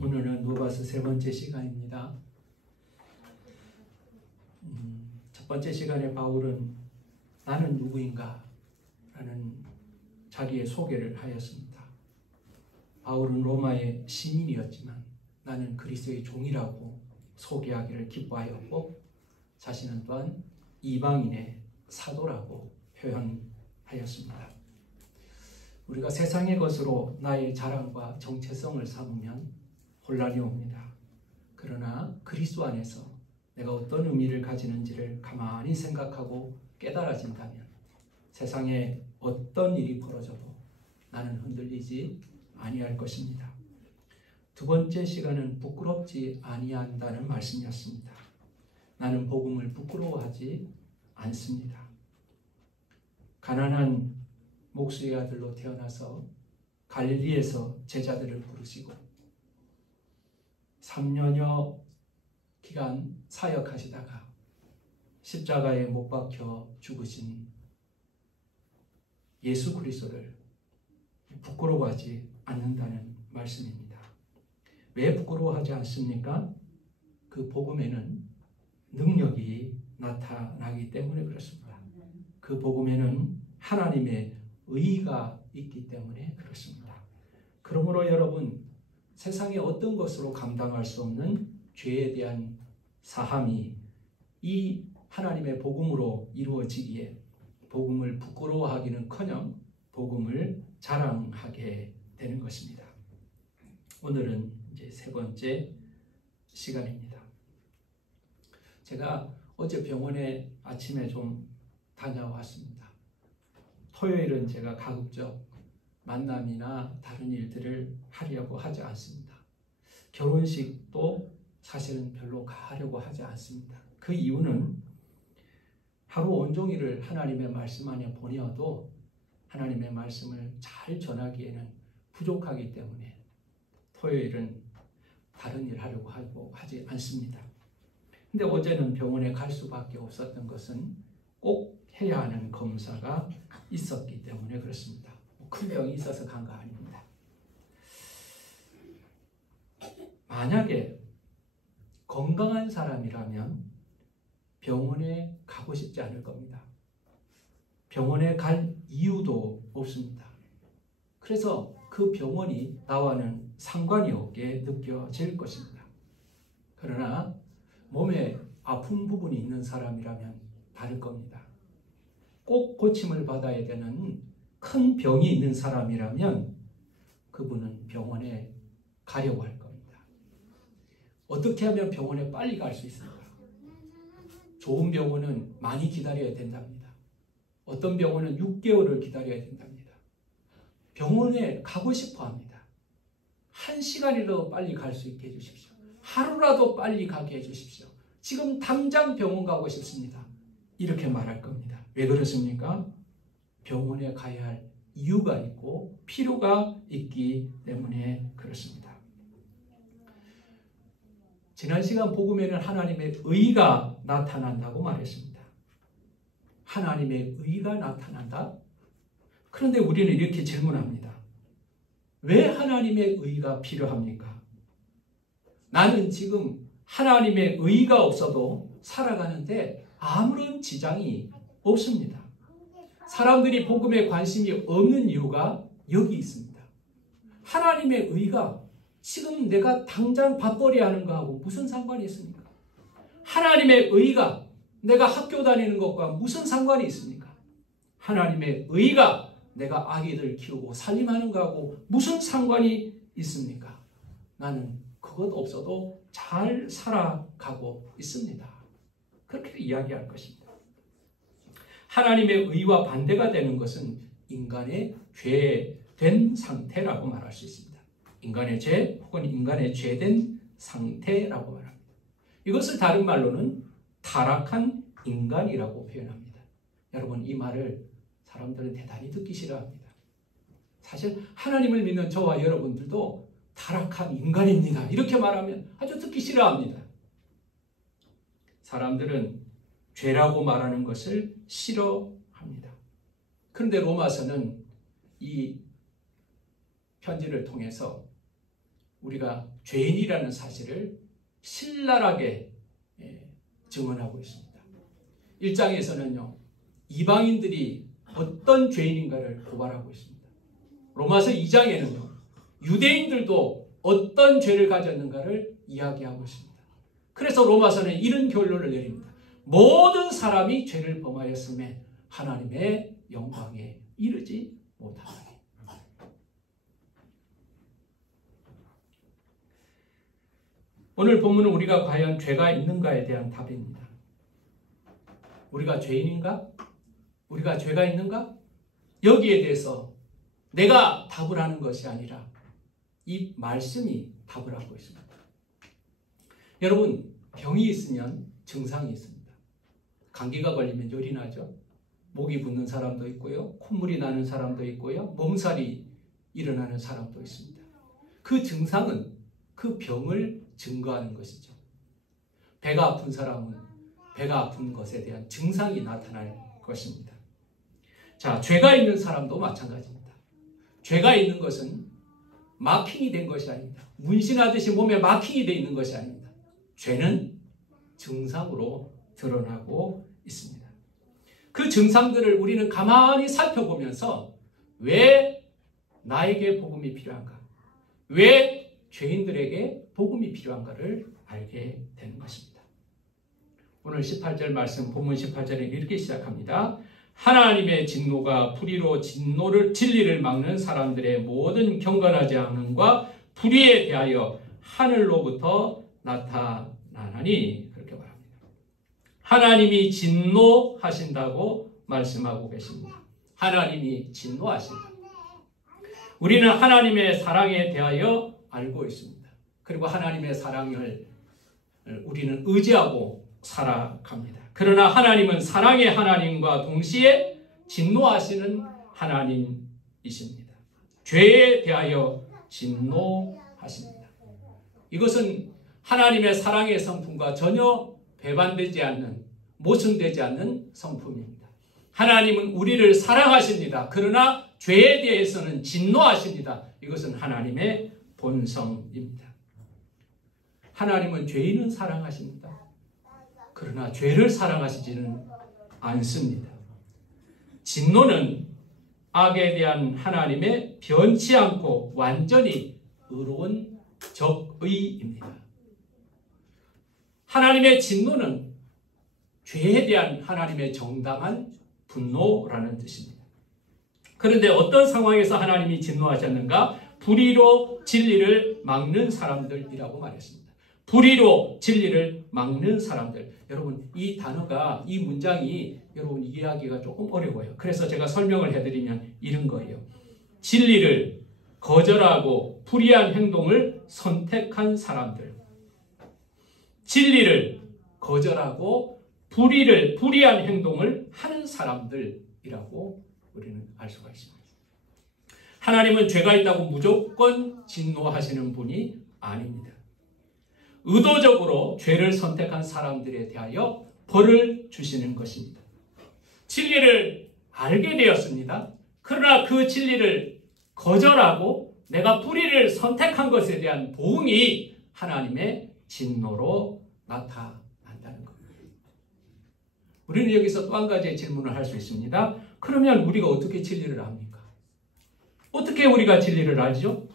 오늘은 누가서 세 번째 시간입니다. 첫 번째 시간에 바울은 나는 누구인가? 라는 자기의 소개를 하였습니다. 바울은 로마의 시민이었지만 나는 그리스도의 종이라고 소개하기를 기뻐하였고 자신은 또한 이방인의 사도라고 표현하였습니다. 우리가 세상의 것으로 나의 자랑과 정체성을 삼으면 혼란이 옵니다. 그러나 그리스도 안에서 내가 어떤 의미를 가지는지를 가만히 생각하고 깨달아진다면 세상에 어떤 일이 벌어져도 나는 흔들리지 아니할 것입니다. 두 번째 시간은 부끄럽지 아니한다는 말씀이었습니다. 나는 복음을 부끄러워하지 않습니다. 가난한 목수의 아들로 태어나서 갈릴리에서 제자들을 부르시고 3년여 기간 사역하시다가 십자가에 못 박혀 죽으신 예수 그리스도를 부끄러워하지 않는다는 말씀입니다. 왜 부끄러워하지 않습니까? 그 복음에는 능력이 나타나기 때문에 그렇습니다. 그 복음에는 하나님의 의의가 있기 때문에 그렇습니다. 그러므로 여러분, 세상의 어떤 것으로 감당할 수 없는 죄에 대한 사함이 이 하나님의 복음으로 이루어지기에 복음을 부끄러워하기는커녕 복음을 자랑하게 되는 것입니다. 오늘은 이제 세 번째 시간입니다. 제가 어제 병원에 아침에 좀 다녀왔습니다. 토요일은 제가 가급적 만남이나 다른 일들을 하려고 하지 않습니다. 결혼식도 사실은 별로 가려고 하지 않습니다. 그 이유는 하루 온종일을 하나님의 말씀 안에 보내어도 하나님의 말씀을 잘 전하기에는 부족하기 때문에 토요일은 다른 일 하려고 하지 않습니다. 근데 어제는 병원에 갈 수밖에 없었던 것은 꼭 해야 하는 검사가 있었기 때문에 그렇습니다. 큰 병이 있어서 간 거 아닙니다. 만약에 건강한 사람이라면 병원에 가고 싶지 않을 겁니다. 병원에 갈 이유도 없습니다. 그래서 그 병원이 나와는 상관이 없게 느껴질 것입니다. 그러나 몸에 아픈 부분이 있는 사람이라면 다를 겁니다. 꼭 고침을 받아야 되는 큰 병이 있는 사람이라면 그분은 병원에 가려고 할 겁니다. 어떻게 하면 병원에 빨리 갈 수 있을까? 좋은 병원은 많이 기다려야 된답니다. 어떤 병원은 6개월을 기다려야 된답니다. 병원에 가고 싶어 합니다. 1시간이라도 빨리 갈 수 있게 해주십시오. 하루라도 빨리 가게 해주십시오. 지금 당장 병원 가고 싶습니다. 이렇게 말할 겁니다. 왜 그렇습니까? 병원에 가야 할 이유가 있고 필요가 있기 때문에 그렇습니다. 지난 시간 복음에는 하나님의 의가 나타난다고 말했습니다. 하나님의 의가 나타난다? 그런데 우리는 이렇게 질문합니다. 왜 하나님의 의가 필요합니까? 나는 지금 하나님의 의가 없어도 살아가는데 아무런 지장이 없습니다. 사람들이 복음에 관심이 없는 이유가 여기 있습니다. 하나님의 의가 지금 내가 당장 밥벌이 하는 거하고 무슨 상관이 있습니까? 하나님의 의가 내가 학교 다니는 것과 무슨 상관이 있습니까? 하나님의 의가 내가 아기들 키우고 살림하는 거하고 무슨 상관이 있습니까? 나는 그것 없어도 잘 살아가고 있습니다. 그렇게 이야기할 것입니다. 하나님의 의와 반대가 되는 것은 인간의 죄된 상태라고 말할 수 있습니다. 인간의 죄 혹은 인간의 죄된 상태라고 말합니다. 이것을 다른 말로는 타락한 인간이라고 표현합니다. 여러분, 이 말을 사람들은 대단히 듣기 싫어합니다. 사실 하나님을 믿는 저와 여러분들도 타락한 인간입니다. 이렇게 말하면 아주 듣기 싫어합니다. 사람들은 죄라고 말하는 것을 싫어합니다. 그런데 로마서는 이 편지를 통해서 우리가 죄인이라는 사실을 신랄하게 증언하고 있습니다. 1장에서는요, 이방인들이 어떤 죄인인가를 고발하고 있습니다. 로마서 2장에는요, 유대인들도 어떤 죄를 가졌는가를 이야기하고 있습니다. 그래서 로마서는 이런 결론을 내립니다. 모든 사람이 죄를 범하였음에 하나님의 영광에 이르지 못하나니. 오늘 본문은 우리가 과연 죄가 있는가에 대한 답입니다. 우리가 죄인인가? 우리가 죄가 있는가? 여기에 대해서 내가 답을 하는 것이 아니라 이 말씀이 답을 하고 있습니다. 여러분, 병이 있으면 증상이 있습니다. 감기가 걸리면 열이 나죠. 목이 붓는 사람도 있고요. 콧물이 나는 사람도 있고요. 몸살이 일어나는 사람도 있습니다. 그 증상은 그 병을 증거하는 것이죠. 배가 아픈 사람은 배가 아픈 것에 대한 증상이 나타날 것입니다. 자, 죄가 있는 사람도 마찬가지입니다. 죄가 있는 것은 마킹이 된 것이 아닙니다. 문신하듯이 몸에 마킹이 되어 있는 것이 아닙니다. 죄는 증상으로 드러나고 있습니다. 그 증상들을 우리는 가만히 살펴보면서 왜 나에게 복음이 필요한가? 왜 죄인들에게 복음이 필요한가를 알게 되는 것입니다. 오늘 18절 말씀, 본문 18절에 이렇게 시작합니다. 하나님의 진노가 불의로 진리를 막는 사람들의 모든 경건하지 않음과 불의에 대하여 하늘로부터 나타나나니, 그렇게 말합니다. 하나님이 진노하신다고 말씀하고 계십니다. 하나님이 진노하신다. 우리는 하나님의 사랑에 대하여 알고 있습니다. 그리고 하나님의 사랑을 우리는 의지하고 살아갑니다. 그러나 하나님은 사랑의 하나님과 동시에 진노하시는 하나님이십니다. 죄에 대하여 진노하십니다. 이것은 하나님의 사랑의 성품과 전혀 배반되지 않는, 모순되지 않는 성품입니다. 하나님은 우리를 사랑하십니다. 그러나 죄에 대해서는 진노하십니다. 이것은 하나님의 본성입니다. 하나님은 죄인은 사랑하십니다. 그러나 죄를 사랑하시지는 않습니다. 진노는 악에 대한 하나님의 변치 않고 완전히 의로운 적의입니다. 하나님의 진노는 죄에 대한 하나님의 정당한 분노라는 뜻입니다. 그런데 어떤 상황에서 하나님이 진노하셨는가? 불의로 진리를 막는 사람들이라고 말했습니다. 불의로 진리를 막는 사람들. 여러분, 이 단어가, 이 문장이 여러분 이해하기가 조금 어려워요. 그래서 제가 설명을 해드리면 이런 거예요. 진리를 거절하고 불의한 행동을 선택한 사람들. 진리를 거절하고 불의한 행동을 하는 사람들이라고 우리는 알 수가 있습니다. 하나님은 죄가 있다고 무조건 진노하시는 분이 아닙니다. 의도적으로 죄를 선택한 사람들에 대하여 벌을 주시는 것입니다. 진리를 알게 되었습니다. 그러나 그 진리를 거절하고 내가 불의를 선택한 것에 대한 보응이 하나님의 진노로 나타난다는 겁니다. 우리는 여기서 또 한 가지의 질문을 할 수 있습니다. 그러면 우리가 어떻게 진리를 압니까? 어떻게 우리가 진리를 알죠?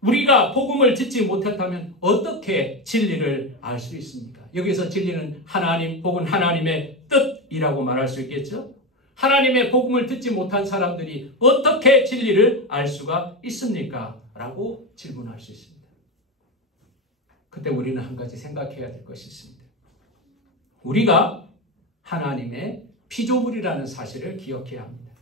우리가 복음을 듣지 못했다면 어떻게 진리를 알 수 있습니까? 여기서 진리는 하나님 혹은 하나님의 뜻이라고 말할 수 있겠죠? 하나님의 복음을 듣지 못한 사람들이 어떻게 진리를 알 수가 있습니까? 라고 질문할 수 있습니다. 그때 우리는 한 가지 생각해야 될 것이 있습니다. 우리가 하나님의 피조물이라는 사실을 기억해야 합니다.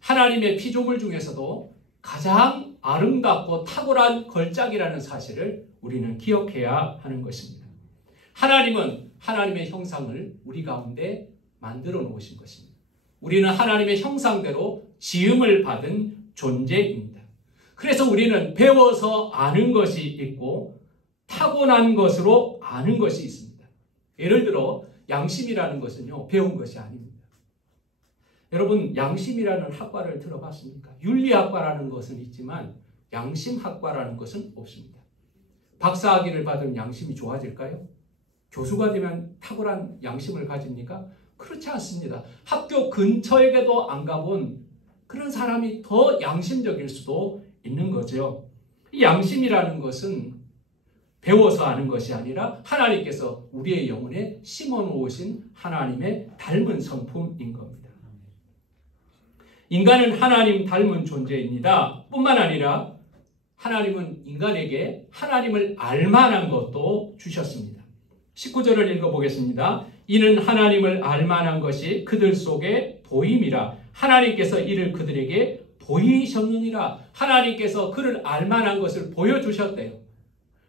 하나님의 피조물 중에서도 가장 아름답고 탁월한 걸작이라는 사실을 우리는 기억해야 하는 것입니다. 하나님은 하나님의 형상을 우리 가운데 만들어 놓으신 것입니다. 우리는 하나님의 형상대로 지음을 받은 존재입니다. 그래서 우리는 배워서 아는 것이 있고 타고난 것으로 아는 것이 있습니다. 예를 들어 양심이라는 것은요, 배운 것이 아닙니다. 여러분, 양심이라는 학과를 들어봤습니까? 윤리학과라는 것은 있지만 양심학과라는 것은 없습니다. 박사학위를 받으면 양심이 좋아질까요? 교수가 되면 탁월한 양심을 가집니까? 그렇지 않습니다. 학교 근처에도 안 가본 그런 사람이 더 양심적일 수도 있는 거죠. 이 양심이라는 것은 배워서 아는 것이 아니라 하나님께서 우리의 영혼에 심어놓으신 하나님의 닮은 성품인 겁니다. 인간은 하나님 닮은 존재입니다. 뿐만 아니라 하나님은 인간에게 하나님을 알만한 것도 주셨습니다. 19절을 읽어보겠습니다. 이는 하나님을 알만한 것이 그들 속에 보임이라. 하나님께서 이를 그들에게 보이셨느니라. 하나님께서 그를 알만한 것을 보여주셨대요.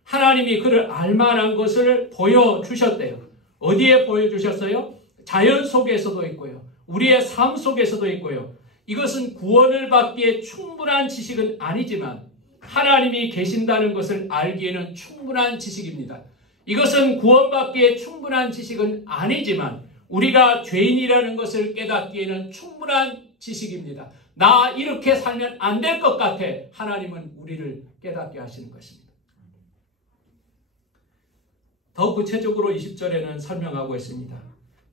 하나님이 그를 알만한 것을 보여주셨대요. 어디에 보여주셨어요? 자연 속에서도 있고요. 우리의 삶 속에서도 있고요. 이것은 구원을 받기에 충분한 지식은 아니지만 하나님이 계신다는 것을 알기에는 충분한 지식입니다. 이것은 구원받기에 충분한 지식은 아니지만 우리가 죄인이라는 것을 깨닫기에는 충분한 지식입니다. 나 이렇게 살면 안 될 것 같아. 하나님은 우리를 깨닫게 하시는 것입니다. 더 구체적으로 20절에는 설명하고 있습니다.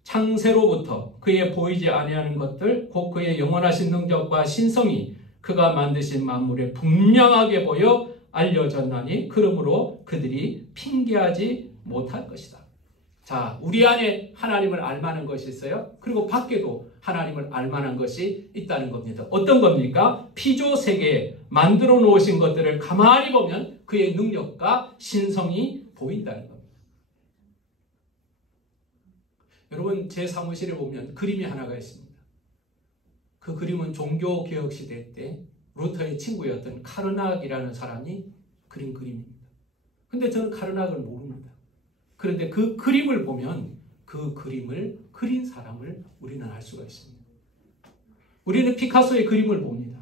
창세로부터 그의 보이지 아니하는 것들 곧 그의 영원하신 능력과 신성이 그가 만드신 만물에 분명하게 보여 알려졌나니 그러므로 그들이 핑계하지 못할 것이다. 자, 우리 안에 하나님을 알만한 것이 있어요. 그리고 밖에도 하나님을 알만한 것이 있다는 겁니다. 어떤 겁니까? 피조 세계에 만들어 놓으신 것들을 가만히 보면 그의 능력과 신성이 보인다는 겁니다. 여러분, 제 사무실에 보면 그림이 하나가 있습니다. 그 그림은 종교개혁 시대 때 루터의 친구였던 카르낙이라는 사람이 그린 그림입니다. 근데 저는 카르낙을 모릅니다. 그런데 그 그림을 보면 그 그림을 그린 사람을 우리는 알 수가 있습니다. 우리는 피카소의 그림을 봅니다.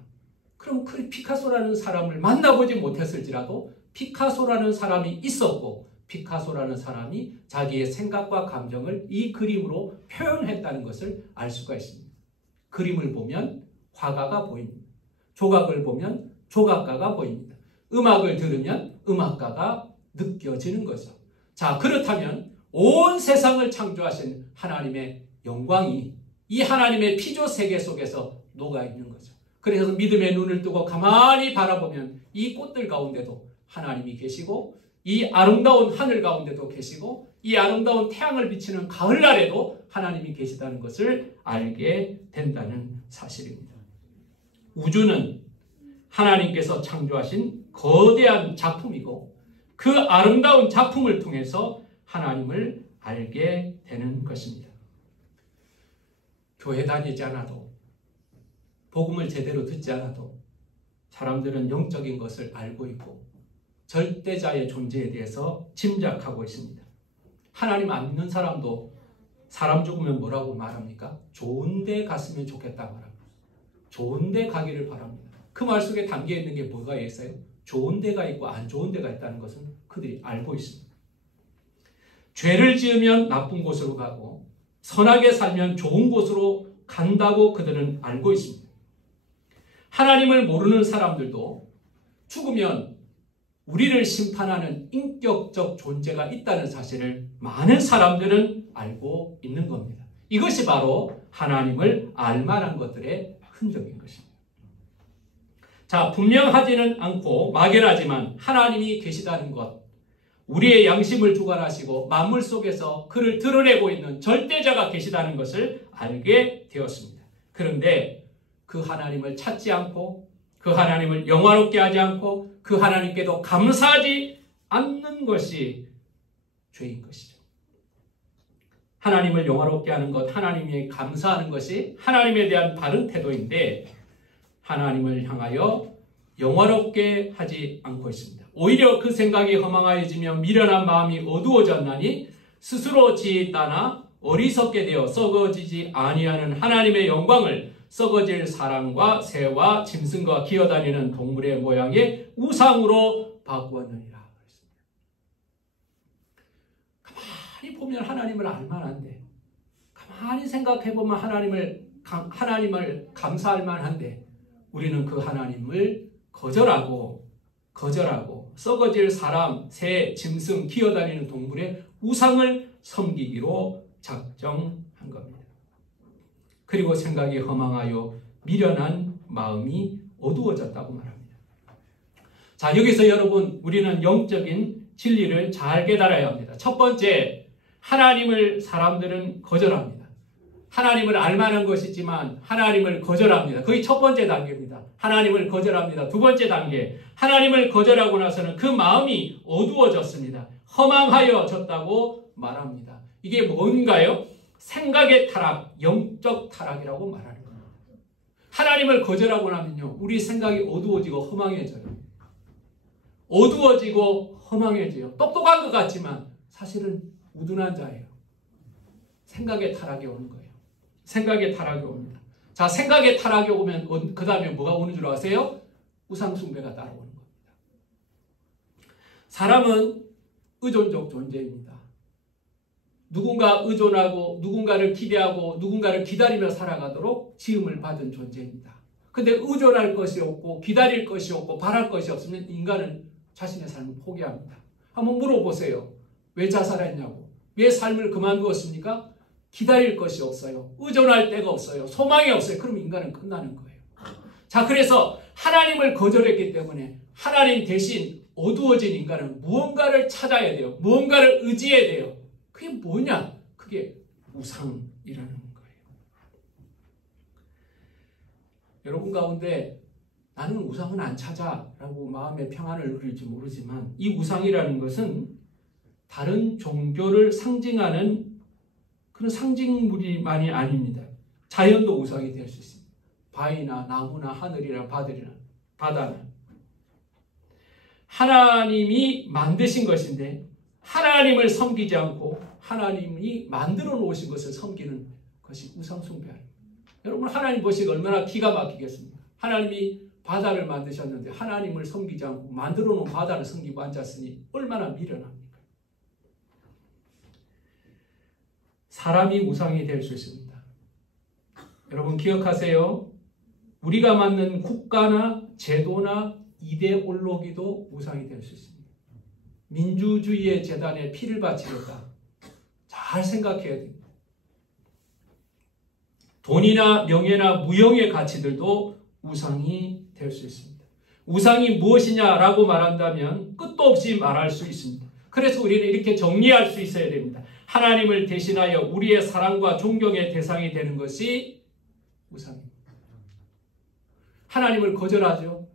그럼 그 피카소라는 사람을 만나보지 못했을지라도 피카소라는 사람이 있었고 피카소라는 사람이 자기의 생각과 감정을 이 그림으로 표현했다는 것을 알 수가 있습니다. 그림을 보면 화가가 보입니다. 조각을 보면 조각가가 보입니다. 음악을 들으면 음악가가 느껴지는 거죠. 자, 그렇다면 온 세상을 창조하신 하나님의 영광이 이 하나님의 피조 세계 속에서 녹아있는 거죠. 그래서 믿음의 눈을 뜨고 가만히 바라보면 이 꽃들 가운데도 하나님이 계시고 이 아름다운 하늘 가운데도 계시고 이 아름다운 태양을 비치는 가을날에도 하나님이 계시다는 것을 알게 된다는 사실입니다. 우주는 하나님께서 창조하신 거대한 작품이고 그 아름다운 작품을 통해서 하나님을 알게 되는 것입니다. 교회 다니지 않아도 복음을 제대로 듣지 않아도 사람들은 영적인 것을 알고 있고 절대자의 존재에 대해서 짐작하고 있습니다. 하나님 안 믿는 사람도 사람 죽으면 뭐라고 말합니까? 좋은 데 갔으면 좋겠다 말합니다. 좋은 데 가기를 바랍니다. 그 말 속에 담겨 있는 게 뭐가 있어요? 좋은 데가 있고 안 좋은 데가 있다는 것은 그들이 알고 있습니다. 죄를 지으면 나쁜 곳으로 가고 선하게 살면 좋은 곳으로 간다고 그들은 알고 있습니다. 하나님을 모르는 사람들도 죽으면 우리를 심판하는 인격적 존재가 있다는 사실을 많은 사람들은 알고 있는 겁니다. 이것이 바로 하나님을 알만한 것들의 흔적인 것입니다. 자, 분명하지는 않고 막연하지만 하나님이 계시다는 것, 우리의 양심을 주관하시고 만물 속에서 그를 드러내고 있는 절대자가 계시다는 것을 알게 되었습니다. 그런데 그 하나님을 찾지 않고 그 하나님을 영화롭게 하지 않고 그 하나님께도 감사하지 않는 것이 죄인 것이죠. 하나님을 영화롭게 하는 것, 하나님에 감사하는 것이 하나님에 대한 바른 태도인데 하나님을 향하여 영화롭게 하지 않고 있습니다. 오히려 그 생각이 허망하여지며 미련한 마음이 어두워졌나니 스스로 지따나 어리석게 되어 썩어지지 아니하는 하나님의 영광을 썩어질 사람과 새와 짐승과 기어다니는 동물의 모양의 우상으로 바꾸었느니라. 가만히 보면 하나님을 알만한데, 가만히 생각해보면 하나님을 감사할 만한데 우리는 그 하나님을 거절하고 거절하고 썩어질 사람, 새, 짐승, 기어다니는 동물의 우상을 섬기기로 작정한 겁니다. 그리고 생각이 허망하여 미련한 마음이 어두워졌다고 말합니다. 자, 여기서 여러분, 우리는 영적인 진리를 잘 깨달아야 합니다. 첫 번째, 하나님을 사람들은 거절합니다. 하나님을 알만한 것이지만 하나님을 거절합니다. 그게 첫 번째 단계입니다. 하나님을 거절합니다. 두 번째 단계, 하나님을 거절하고 나서는 그 마음이 어두워졌습니다. 허망하여졌다고 말합니다. 이게 뭔가요? 생각의 타락, 영적 타락이라고 말하는 겁니다. 하나님을 거절하고 나면요, 우리 생각이 어두워지고 허망해져요. 어두워지고 허망해져요. 똑똑한 것 같지만 사실은 우둔한 자예요. 생각의 타락이 오는 거예요. 생각의 타락이 옵니다. 자, 생각의 타락이 오면 그 다음에 뭐가 오는 줄 아세요? 우상숭배가 따라오는 겁니다. 사람은 의존적 존재입니다. 누군가 의존하고 누군가를 기대하고 누군가를 기다리며 살아가도록 지음을 받은 존재입니다. 근데 의존할 것이 없고 기다릴 것이 없고 바랄 것이 없으면 인간은 자신의 삶을 포기합니다. 한번 물어보세요. 왜 자살했냐고. 왜 삶을 그만두었습니까? 기다릴 것이 없어요. 의존할 데가 없어요. 소망이 없어요. 그럼 인간은 끝나는 거예요. 자, 그래서 하나님을 거절했기 때문에 하나님 대신 어두워진 인간은 무언가를 찾아야 돼요. 무언가를 의지해야 돼요. 그게 뭐냐? 그게 우상이라는 거예요. 여러분 가운데 나는 우상은 안 찾아라고 마음의 평안을 누릴지 모르지만 이 우상이라는 것은 다른 종교를 상징하는 그런 상징물이만이 아닙니다. 자연도 우상이 될 수 있습니다. 바위나 나무나 하늘이나 바다나 하나님이 만드신 것인데 하나님을 섬기지 않고 하나님이 만들어 놓으신 것을 섬기는 것이 우상숭배입니다. 여러분 하나님 보시기 얼마나 기가 막히겠습니까? 하나님이 바다를 만드셨는데 하나님을 섬기지 않고 만들어 놓은 바다를 섬기고 앉았으니 얼마나 미련합니까? 사람이 우상이 될 수 있습니다. 여러분 기억하세요. 우리가 만든 국가나 제도나 이데올로기도 우상이 될 수 있습니다. 민주주의의 재단에 피를 바치겠다. 잘 생각해야 됩니다. 돈이나 명예나 무형의 가치들도 우상이 될 수 있습니다. 우상이 무엇이냐라고 말한다면 끝도 없이 말할 수 있습니다. 그래서 우리는 이렇게 정리할 수 있어야 됩니다. 하나님을 대신하여 우리의 사랑과 존경의 대상이 되는 것이 우상입니다. 하나님을 거절하죠.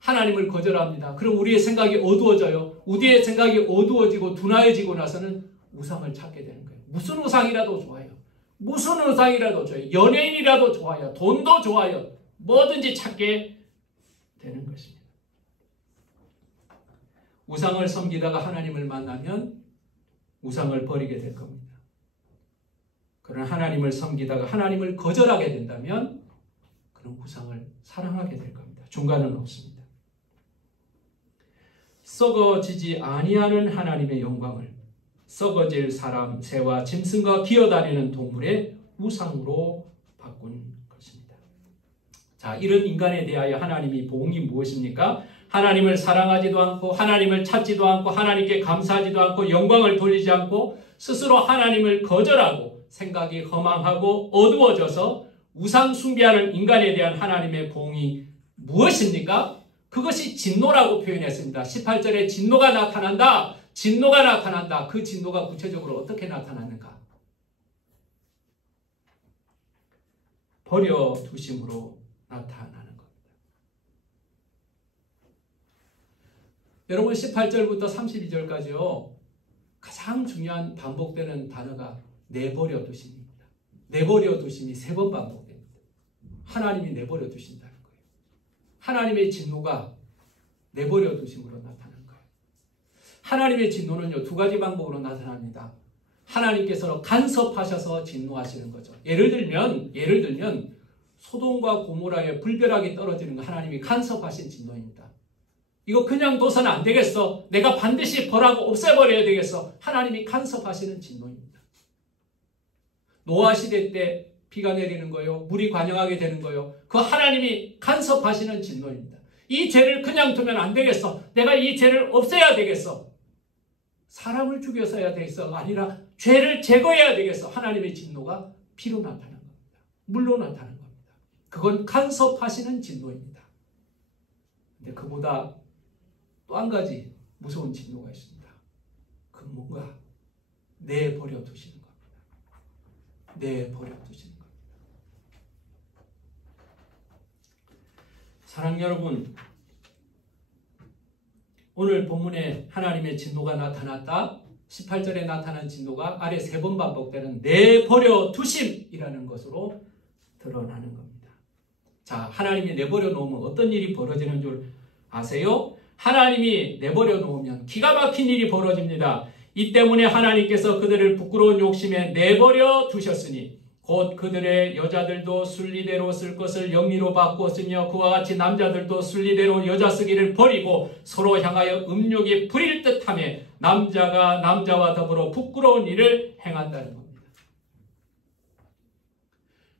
하나님을 거절합니다. 그럼 우리의 생각이 어두워져요. 우리의 생각이 어두워지고 둔하여지고 나서는 우상을 찾게 되는 거예요. 무슨 우상이라도 좋아요. 무슨 우상이라도 좋아요. 연예인이라도 좋아요. 돈도 좋아요. 뭐든지 찾게 되는 것입니다. 우상을 섬기다가 하나님을 만나면 우상을 버리게 될 겁니다. 그러나 하나님을 섬기다가 하나님을 거절하게 된다면 그런 우상을 사랑하게 될 겁니다. 중간은 없습니다. 썩어지지 아니하는 하나님의 영광을 썩어질 사람, 새와 짐승과 기어다니는 동물의 우상으로 바꾼 것입니다. 자, 이런 인간에 대하여 하나님이 복이 무엇입니까? 하나님을 사랑하지도 않고 하나님을 찾지도 않고 하나님께 감사하지도 않고 영광을 돌리지 않고 스스로 하나님을 거절하고 생각이 허망하고 어두워져서 우상 숭배하는 인간에 대한 하나님의 복이 무엇입니까? 그것이 진노라고 표현했습니다. 18절에 진노가 나타난다. 진노가 나타난다. 그 진노가 구체적으로 어떻게 나타나는가? 버려두심으로 나타나는 겁니다. 여러분 18절부터 32절까지요. 가장 중요한 반복되는 단어가 내버려두심입니다. 내버려두심이 3번 반복됩니다. 하나님이 내버려두신다는 거예요. 하나님의 진노가 내버려두심으로 나타나는 거예요. 하나님의 진노는요 2가지 방법으로 나타납니다. 하나님께서 간섭하셔서 진노하시는 거죠. 예를 들면 소돔과 고모라에 불벼락이 떨어지는 거 하나님이 간섭하신 진노입니다. 이거 그냥 둬서는 안 되겠어. 내가 반드시 벌하고 없애버려야 되겠어. 하나님이 간섭하시는 진노입니다. 노아 시대 때 비가 내리는 거요. 물이 관영하게 되는 거요. 그 하나님이 간섭하시는 진노입니다. 이 죄를 그냥 두면 안 되겠어. 내가 이 죄를 없애야 되겠어. 사람을 죽여서야 되겠어가 아니라 죄를 제거해야 되겠어. 하나님의 진노가 피로 나타난 겁니다. 물로 나타난 겁니다. 그건 간섭하시는 진노입니다. 근데 그보다 또 한 가지 무서운 진노가 있습니다. 그건 뭔가 내버려 두시는 겁니다. 내버려 두시는 겁니다. 사랑하는 여러분, 오늘 본문에 하나님의 진노가 나타났다. 18절에 나타난 진노가 아래 3번 반복되는 내버려 두심이라는 것으로 드러나는 겁니다. 자, 하나님이 내버려 놓으면 어떤 일이 벌어지는 줄 아세요? 하나님이 내버려 놓으면 기가 막힌 일이 벌어집니다. 이 때문에 하나님께서 그들을 부끄러운 욕심에 내버려 두셨으니 곧 그들의 여자들도 순리대로 쓸 것을 영리로 바꾸었으며 그와 같이 남자들도 순리대로 여자 쓰기를 버리고 서로 향하여 음욕이 부릴 듯하며 남자가 남자와 더불어 부끄러운 일을 행한다는 겁니다.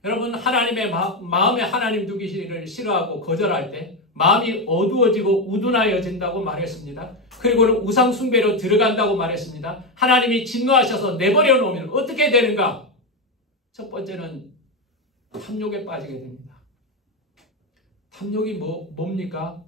여러분, 하나님의 마음에 하나님 두기를 싫어하고 거절할 때 마음이 어두워지고 우둔하여진다고 말했습니다. 그리고는 우상 숭배로 들어간다고 말했습니다. 하나님이 진노하셔서 내버려 놓으면 어떻게 되는가? 첫 번째는 탐욕에 빠지게 됩니다. 탐욕이 뭡니까?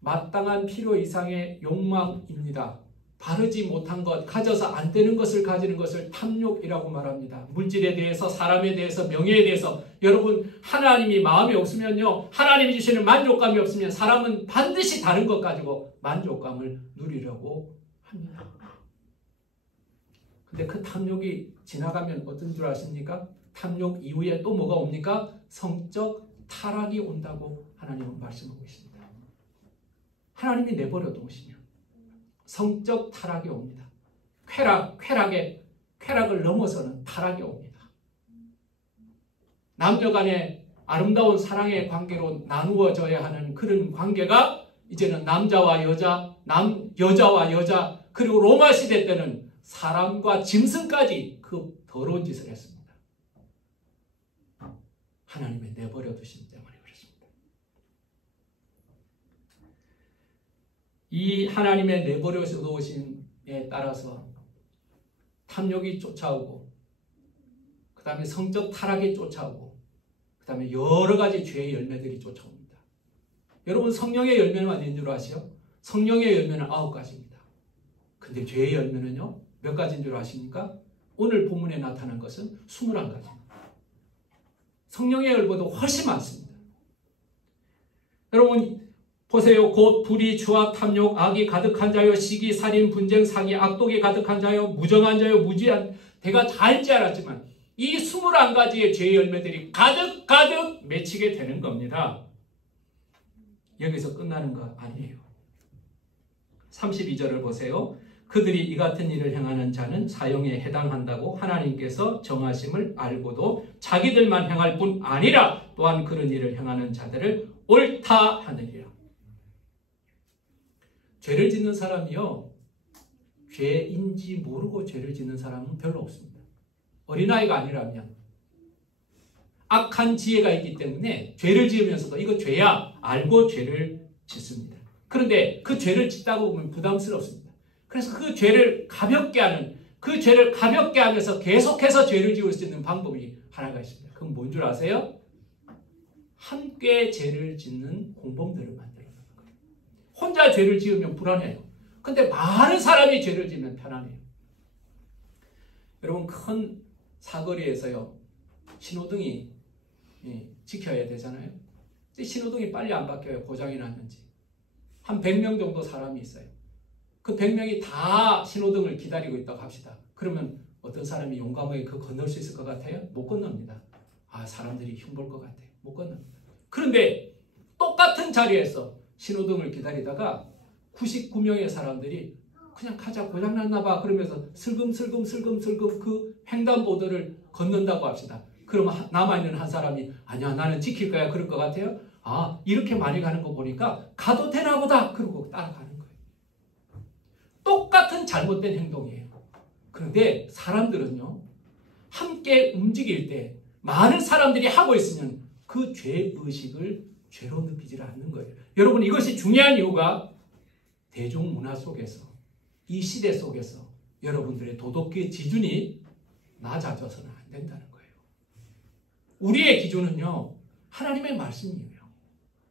마땅한 필요 이상의 욕망입니다. 바르지 못한 것, 가져서 안 되는 것을 가지는 것을 탐욕이라고 말합니다. 물질에 대해서, 사람에 대해서, 명예에 대해서. 여러분, 하나님이 마음에 없으면요, 하나님이 주시는 만족감이 없으면 사람은 반드시 다른 것 가지고 만족감을 누리려고 합니다. 근데 그 탐욕이 지나가면 어떤 줄 아십니까? 탐욕 이후에 또 뭐가 옵니까? 성적 타락이 온다고 하나님은 말씀하고 있습니다. 하나님이 내버려 두시면 성적 타락이 옵니다. 쾌락을 넘어서는 타락이 옵니다. 남녀 간의 아름다운 사랑의 관계로 나누어져야 하는 그런 관계가 이제는 남자와 여자, 여자와 여자, 그리고 로마 시대 때는 사람과 짐승까지 그 더러운 짓을 했습니다. 하나님의 내버려 두심 때문에 그렇습니다. 이 하나님의 내버려 두심에 따라서 탐욕이 쫓아오고, 그 다음에 성적 타락이 쫓아오고, 그 다음에 여러 가지 죄의 열매들이 쫓아옵니다. 여러분, 성령의 열매는 어디인 줄 아세요? 성령의 열매는 9가지입니다. 근데 죄의 열매는요, 몇 가지인 줄 아십니까? 오늘 본문에 나타난 것은 21가지입니다. 성령의 열매도 훨씬 많습니다. 여러분 보세요. 곧 불의, 추악, 탐욕, 악이 가득한 자요, 시기, 살인, 분쟁, 사기, 악독이 가득한 자요, 무정한 자요, 무지한 배가 닳지 않았지만 이 21가지의 죄의 열매들이 가득 맺히게 되는 겁니다. 여기서 끝나는 거 아니에요. 32절을 보세요. 그들이 이 같은 일을 행하는 자는 사형에 해당한다고 하나님께서 정하심을 알고도 자기들만 행할 뿐 아니라 또한 그런 일을 행하는 자들을 옳다 하느니라. 죄를 짓는 사람이요, 죄인지 모르고 죄를 짓는 사람은 별로 없습니다. 어린아이가 아니라면 악한 지혜가 있기 때문에 죄를 지으면서도 이거 죄야 알고 죄를 짓습니다. 그런데 그 죄를 짓다고 보면 부담스럽습니다. 그래서 그 죄를 가볍게 하면서 계속해서 죄를 지을 수 있는 방법이 하나가 있습니다. 그건 뭔 줄 아세요? 함께 죄를 짓는 공범들을 만들어내는 거예요. 혼자 죄를 지으면 불안해요. 근데 많은 사람이 죄를 지으면 편안해요. 여러분, 큰 사거리에서요, 신호등이 지켜야 되잖아요. 근데 신호등이 빨리 안 바뀌어요. 고장이 났는지. 한 100명 정도 사람이 있어요. 그 100명이 다 신호등을 기다리고 있다고 합시다. 그러면 어떤 사람이 용감하게 그 건널 수 있을 것 같아요? 못 건넙니다. 사람들이 흉볼 것 같아요. 못 건넙니다. 그런데 똑같은 자리에서 신호등을 기다리다가 99명의 사람들이 그냥 가자, 고장났나 봐 그러면서 슬금슬금 그 횡단보도를 건넌다고 합시다. 그러면 남아있는 한 사람이 아니야, 나는 지킬 거야 그럴 것 같아요? 이렇게 많이 가는 거 보니까 가도 되나 보다 그러고 따라가는 거예요. 똑같은 잘못된 행동이에요. 그런데 사람들은요, 함께 움직일 때 많은 사람들이 하고 있으면 그 죄의식을 죄로 느끼지 않는 거예요. 여러분, 이것이 중요한 이유가 대중문화 속에서, 이 시대 속에서 여러분들의 도덕의 기준이 낮아져서는 안 된다는 거예요. 우리의 기준은요, 하나님의 말씀이에요.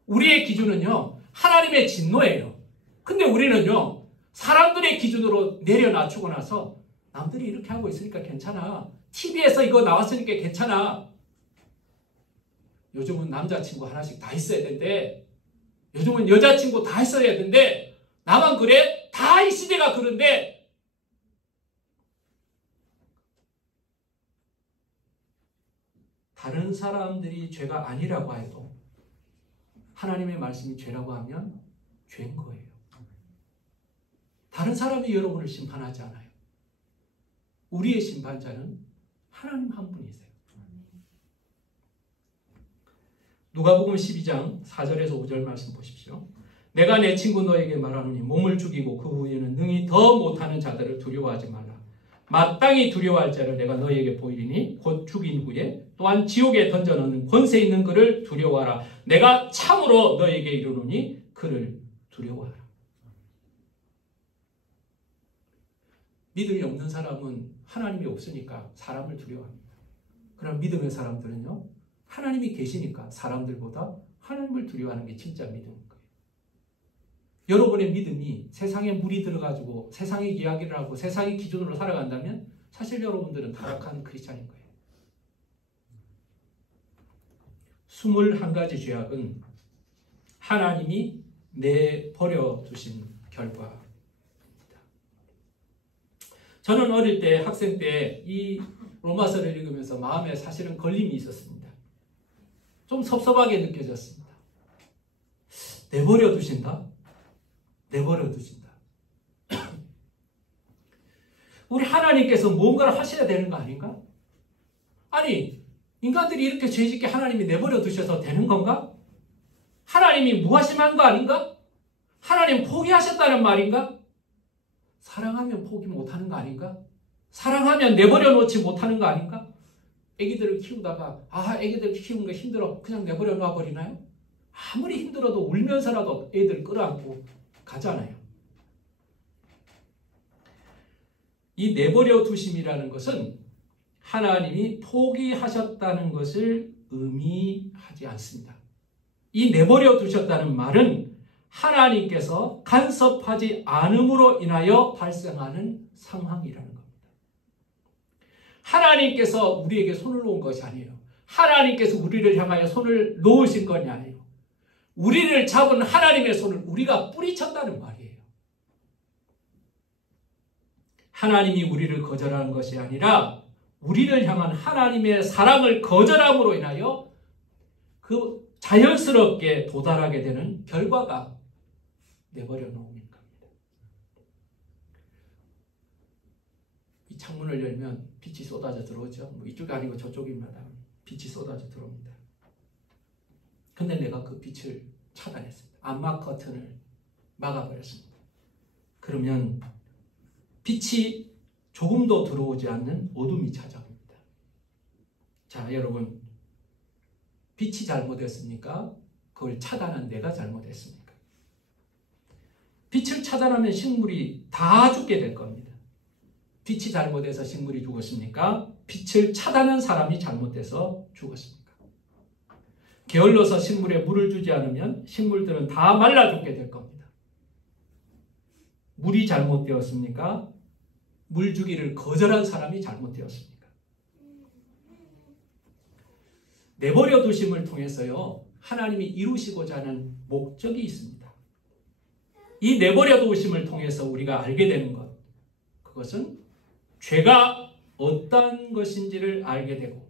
우리의 기준은요, 하나님의 진노예요. 근데 우리는요, 사람들의 기준으로 내려 낮추고 나서 남들이 이렇게 하고 있으니까 괜찮아. TV에서 이거 나왔으니까 괜찮아. 요즘은 남자친구 하나씩 다 있어야 된대. 요즘은 여자친구 다 있어야 된대. 나만 그래? 다 이 시대가 그런데. 다른 사람들이 죄가 아니라고 해도 하나님의 말씀이 죄라고 하면 죄인 거예요. 다른 사람이 여러분을 심판하지 않아요. 우리의 심판자는 하나님 한 분이세요. 누가복음 12장 4절에서 5절 말씀 보십시오. 내가 내 친구 너에게 말하노니 몸을 죽이고 그 후에는 능히 더 못하는 자들을 두려워하지 말라. 마땅히 두려워할 자를 내가 너에게 보이리니 곧 죽인 후에 또한 지옥에 던져넣는 권세 있는 그를 두려워하라. 내가 참으로 너에게 이르노니 그를 두려워하라. 믿음이 없는 사람은 하나님이 없으니까 사람을 두려워합니다. 그럼 믿음의 사람들은요, 하나님이 계시니까 사람들보다 하나님을 두려워하는 게 진짜 믿음인 거예요. 여러분의 믿음이 세상에 물이 들어가지고 세상의 이야기를 하고 세상의 기준으로 살아간다면 사실 여러분들은 타락한 크리스찬인 거예요. 21가지 죄악은 하나님이 내버려 두신 결과입니다. 저는 어릴 때, 학생 때 이 로마서를 읽으면서 마음에 사실은 걸림이 있었습니다. 좀 섭섭하게 느껴졌습니다. 내버려 두신다? 내버려 두신다. 우리 하나님께서 뭔가를 하셔야 되는 거 아닌가? 아니, 인간들이 이렇게 죄짓게 하나님이 내버려 두셔서 되는 건가? 하나님이 무하심한 거 아닌가? 하나님 포기하셨다는 말인가? 사랑하면 포기 못하는 거 아닌가? 사랑하면 내버려 놓지 못하는 거 아닌가? 애기들을 키우다가 애기들 키우는 거 힘들어 그냥 내버려 놔버리나요? 아무리 힘들어도 울면서라도 애들 끌어안고 가잖아요. 이 내버려 두심이라는 것은 하나님이 포기하셨다는 것을 의미하지 않습니다. 이 내버려 두셨다는 말은 하나님께서 간섭하지 않음으로 인하여 발생하는 상황이라는 겁니다. 하나님께서 우리에게 손을 놓은 것이 아니에요. 하나님께서 우리를 향하여 손을 놓으신 것이 아니에요. 우리를 잡은 하나님의 손을 우리가 뿌리쳤다는 말이에요. 하나님이 우리를 거절하는 것이 아니라 우리를 향한 하나님의 사랑을 거절함으로 인하여 그 자연스럽게 도달하게 되는 결과가 내버려 놓음인 겁니다. 이 창문을 열면 빛이 쏟아져 들어오죠. 이쪽이 아니고 저쪽입니다. 빛이 쏟아져 들어옵니다. 근데 내가 그 빛을 차단했습니다. 암막 커튼을 막아버렸습니다. 그러면 빛이 조금도 들어오지 않는 어둠이 찾아옵니다. 자, 여러분, 빛이 잘못했습니까? 그걸 차단한 내가 잘못했습니까? 빛을 차단하면 식물이 다 죽게 될 겁니다. 빛이 잘못해서 식물이 죽었습니까? 빛을 차단한 사람이 잘못돼서 죽었습니까? 게을러서 식물에 물을 주지 않으면 식물들은 다 말라 죽게 될 겁니다. 물이 잘못되었습니까? 물 주기를 거절한 사람이 잘못되었습니까? 내버려 두심을 통해서요, 하나님이 이루시고자 하는 목적이 있습니다. 이 내버려 두심을 통해서 우리가 알게 되는 것, 그것은 죄가 어떤 것인지를 알게 되고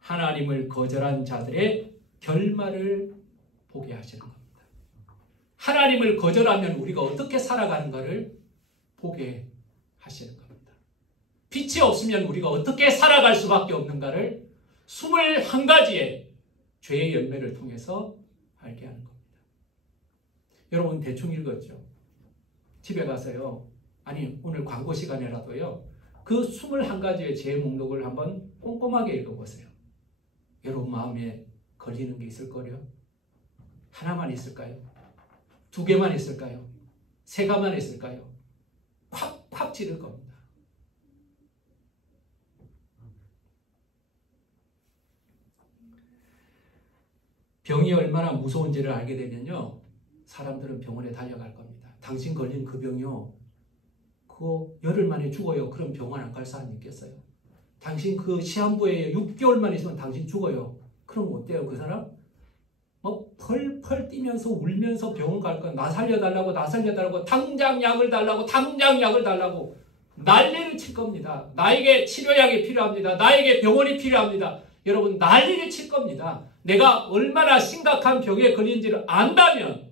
하나님을 거절한 자들의 결말을 보게 하시는 겁니다. 하나님을 거절하면 우리가 어떻게 살아가는가를 보게 하시는 겁니다. 빛이 없으면 우리가 어떻게 살아갈 수밖에 없는가를 21가지의 죄의 열매를 통해서 알게 하는 겁니다. 여러분 대충 읽었죠? 집에 가서요, 아니 오늘 광고 시간에라도요, 그 21가지의 죄의 목록을 한번 꼼꼼하게 읽어보세요. 여러분 마음에 걸리는 게 있을 거요. 하나만 있을까요? 두 개만 있을까요? 세 개만 있을까요? 콱콱 찌를 겁니다. 병이 얼마나 무서운지를 알게 되면요, 사람들은 병원에 달려갈 겁니다. 당신 걸린 그 병이요, 그거 열흘 만에 죽어요. 그럼 병원 안 갈 사람 있겠어요? 당신 그 시한부에 6개월만 있으면 당신 죽어요. 그럼 어때요? 그 사람? 펄펄 뛰면서 울면서 병원 갈 거야. 나 살려달라고, 나 살려달라고, 당장 약을 달라고, 당장 약을 달라고 난리를 칠 겁니다. 나에게 치료약이 필요합니다. 나에게 병원이 필요합니다. 여러분, 난리를 칠 겁니다. 내가 얼마나 심각한 병에 걸린지를 안다면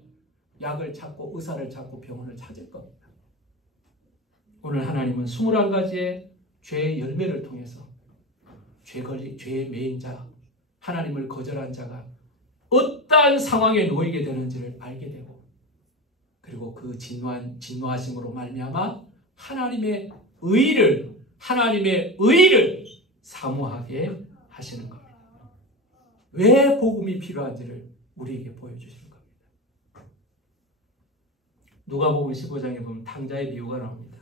약을 찾고 의사를 찾고 병원을 찾을 겁니다. 오늘 하나님은 21가지의 죄의 열매를 통해서 죄에 매인 자, 하나님을 거절한 자가 어떠한 상황에 놓이게 되는지를 알게 되고, 그리고 그 진노하심으로 말미암아 하나님의 의를 사모하게 하시는 겁니다. 왜 복음이 필요한지를 우리에게 보여주시는 겁니다. 누가복음 15장에 보면 탕자의 비유가 나옵니다.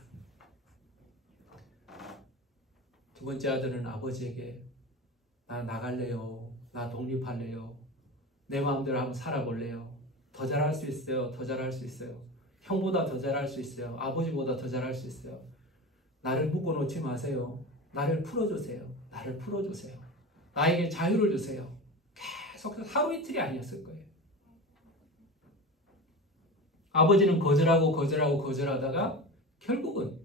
두 번째 아들은 아버지에게 나 나갈래요. 나 독립할래요. 내 마음대로 한번 살아볼래요. 더 잘할 수 있어요. 더 잘할 수 있어요. 형보다 더 잘할 수 있어요. 아버지보다 더 잘할 수 있어요. 나를 묶어놓지 마세요. 나를 풀어주세요. 나를 풀어주세요. 나에게 자유를 주세요. 계속 하루 이틀이 아니었을 거예요. 아버지는 거절하다가 결국은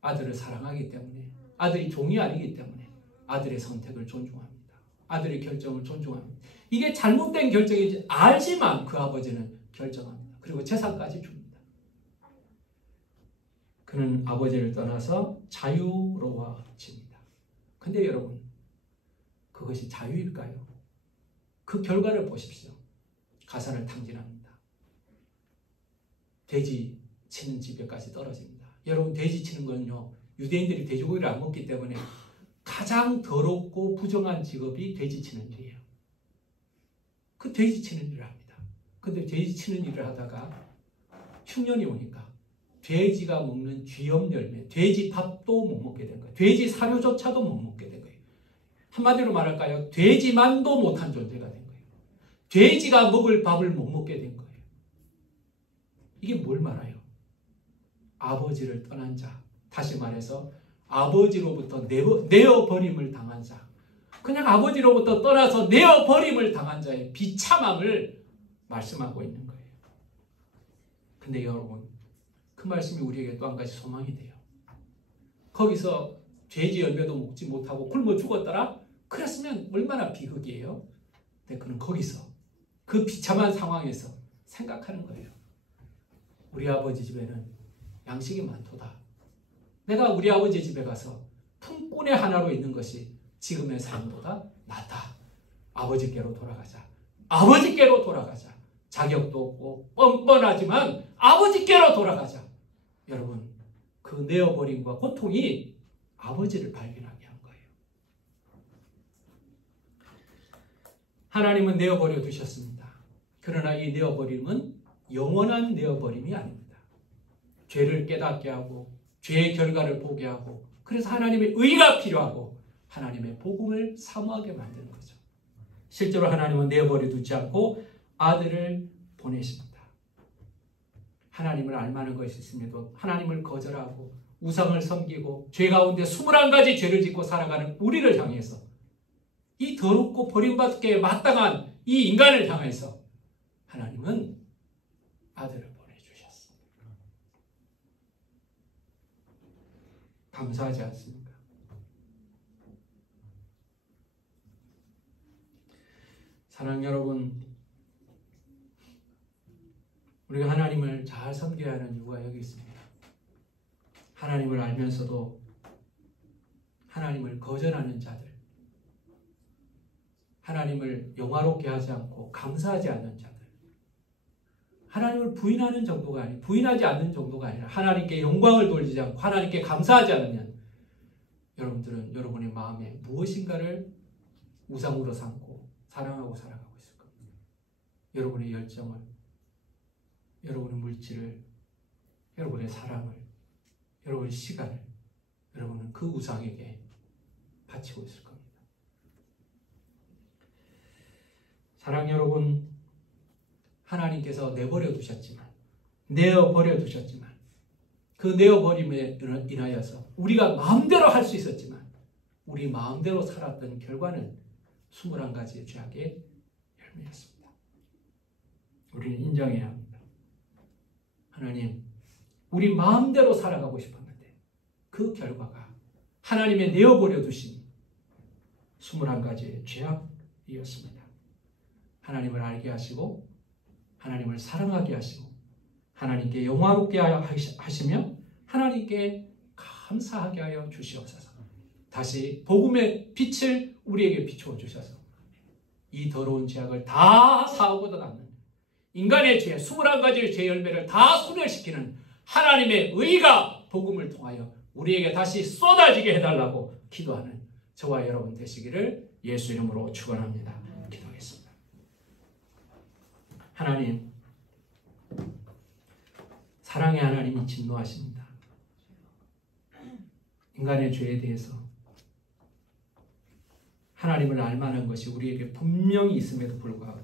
아들을 사랑하기 때문에, 아들이 종이 아니기 때문에 아들의 선택을 존중합니다. 아들의 결정을 존중합니다. 이게 잘못된 결정인지 알지만 그 아버지는 결정합니다. 그리고 재산까지 줍니다. 그는 아버지를 떠나서 자유로워집니다. 근데 여러분, 그것이 자유일까요? 그 결과를 보십시오. 가산을 탕진합니다. 돼지 치는 집에까지 떨어집니다. 여러분, 돼지 치는 건요, 유대인들이 돼지고기를 안 먹기 때문에 가장 더럽고 부정한 직업이 돼지 치는 일이에요. 그 돼지 치는 일을 합니다. 근데 돼지 치는 일을 하다가 흉년이 오니까 돼지가 먹는 쥐염 열매, 돼지 밥도 못 먹게 된 거예요. 돼지 사료조차도 못 먹게 된 거예요. 한마디로 말할까요? 돼지만도 못한 존재가 된 거예요. 돼지가 먹을 밥을 못 먹게 된 거예요. 이게 뭘 말해요? 아버지를 떠난 자, 다시 말해서 아버지로부터 내어버림을 당한 자, 그냥 아버지로부터 떠나서 내어버림을 당한 자의 비참함을 말씀하고 있는 거예요. 근데 여러분, 그 말씀이 우리에게 또 한 가지 소망이 돼요. 거기서 돼지 열매도 먹지 못하고 굶어 죽었더라? 그랬으면 얼마나 비극이에요. 근데 그는 거기서 그 비참한 상황에서 생각하는 거예요. 우리 아버지 집에는 양식이 많도다. 내가 우리 아버지 집에 가서 품꾼의 하나로 있는 것이 지금의 삶보다 낫다. 아버지께로 돌아가자. 아버지께로 돌아가자. 자격도 없고 뻔뻔하지만 아버지께로 돌아가자. 여러분, 그 내어버림과 고통이 아버지를 발견하게 한 거예요. 하나님은 내어버려 두셨습니다. 그러나 이 내어버림은 영원한 내어버림이 아닙니다. 죄를 깨닫게 하고 죄의 결과를 보게 하고, 그래서 하나님의 의가 필요하고 하나님의 복음을 사모하게 만드는 거죠. 실제로 하나님은 내어버려 두지 않고 아들을 보내십니다. 하나님을 알만한 것이 있음에도 하나님을 거절하고 우상을 섬기고 죄 가운데 21가지 죄를 짓고 살아가는 우리를 향해서, 이 더럽고 버림받기에 마땅한 이 인간을 향해서 하나님은 아들을 보내주셨습니다. 감사하지 않습니까? 사랑하는 여러분, 우리가 하나님을 잘 섬겨야 하는 이유가 여기 있습니다. 하나님을 알면서도 하나님을 거절하는 자들, 하나님을 영화롭게 하지 않고 감사하지 않는 자들, 하나님을 부인하는 정도가 아니라, 부인하지 않는 정도가 아니라 하나님께 영광을 돌리지 않고 하나님께 감사하지 않으면 여러분들은 여러분의 마음에 무엇인가를 우상으로 삼고 사랑하고 살아가고 있을 겁니다. 여러분의 열정을, 여러분의 물질을, 여러분의 사랑을, 여러분의 시간을 여러분은 그 우상에게 바치고 있을 겁니다. 사랑 여러분, 하나님께서 내버려 두셨지만 그 내어버림에 인하여서 우리가 마음대로 할 수 있었지만 우리 마음대로 살았던 결과는 21가지의 죄악의 열매였습니다. 우리는 인정해야 합니다. 하나님, 우리 마음대로 살아가고 싶었는데 그 결과가 하나님의 내어버려 두신 21가지의 죄악이었습니다. 하나님을 알게 하시고 하나님을 사랑하게 하시고 하나님께 영화롭게 하시며 하나님께 감사하게 하여 주시옵소서. 다시 복음의 빛을 우리에게 비추어 주셔서 이 더러운 죄악을 다 사하고도 남는 인간의 죄, 21가지의 죄 열매를 다 소멸시키는 하나님의 의가 복음을 통하여 우리에게 다시 쏟아지게 해달라고 기도하는 저와 여러분 되시기를 예수 이름으로 축원합니다. 기도하겠습니다. 하나님, 사랑의 하나님이 진노하십니다. 인간의 죄에 대해서 하나님을 알만한 것이 우리에게 분명히 있음에도 불구하고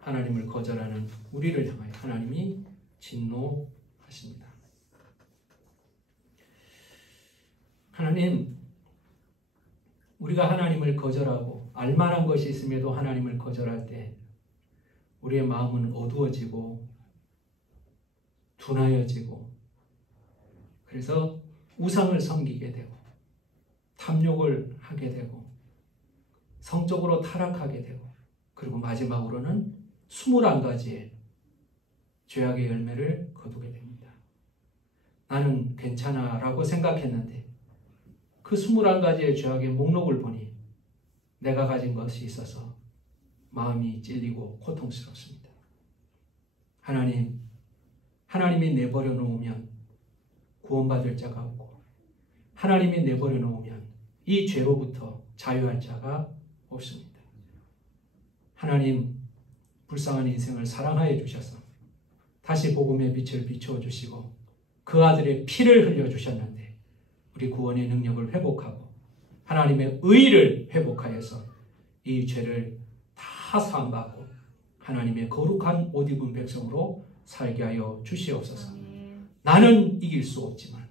하나님을 거절하는 우리를 향하여 하나님이 진노하십니다. 하나님, 우리가 하나님을 거절하고 알만한 것이 있음에도 하나님을 거절할 때 우리의 마음은 어두워지고 둔하여지고 그래서 우상을 섬기게 되고 탐욕을 하게 되고 성적으로 타락하게 되고 그리고 마지막으로는 21가지의 죄악의 열매를 거두게 됩니다. 나는 괜찮아 라고 생각했는데 그 21가지의 죄악의 목록을 보니 내가 가진 것이 있어서 마음이 찔리고 고통스럽습니다. 하나님이 내버려 놓으면 구원받을 자가 없고 하나님이 내버려 놓으면 이 죄로부터 자유할 자가 없습니다. 하나님, 불쌍한 인생을 사랑하여 주셔서 다시 복음의 빛을 비추어 주시고 그 아들의 피를 흘려 주셨는데 우리 구원의 능력을 회복하고 하나님의 의를 회복하여서 이 죄를 다 사함받고 하나님의 거룩한 옷 입은 백성으로 살게 하여 주시옵소서. 나는 이길 수 없지만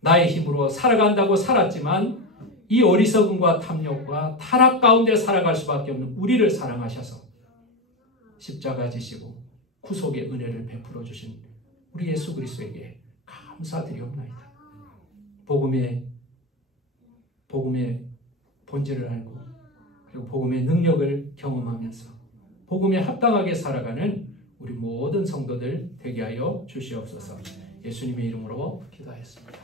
나의 힘으로 살아간다고 살았지만 이 어리석음과 탐욕과 타락 가운데 살아갈 수밖에 없는 우리를 사랑하셔서 십자가 지시고 구속의 은혜를 베풀어 주신 우리 예수 그리스도에게 감사드리옵나이다. 복음의 본질을 알고 그리고 복음의 능력을 경험하면서 복음에 합당하게 살아가는 우리 모든 성도들 되게 하여 주시옵소서. 예수님의 이름으로 기도하였습니다.